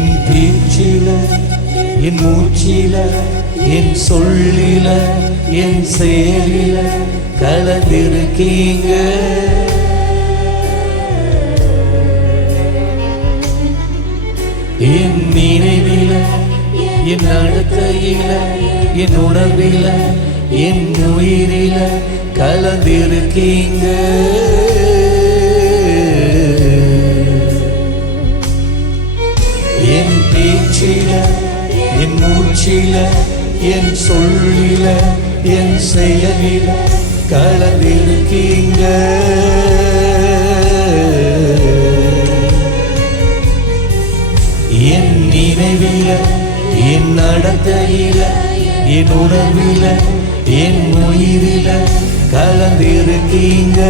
என் பேச்சில என் மூச்சில என் சொல்லில என் செயலில கலந்திருக்கீங்க. என் நினைவில என் நடத்தையில என் உணர்வில என் உயிரில கலந்திருக்கீங்க. பேச்சில என் மூச்சில என் சொல்லில என் செயலில கலந்திருக்கீங்க. என் நினைவில என் நடத்தையில என் உணர்வில என் உயிரில கலந்திருக்கீங்க.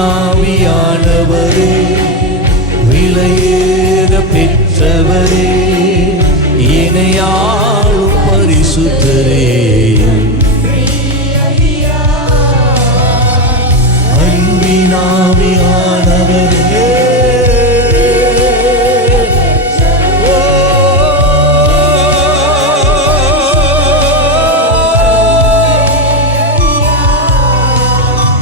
ஆவியானவரே விலையேற பெற்றவரே இணையாளும் பரிசுத்தரே. அன்பினாவியானவரே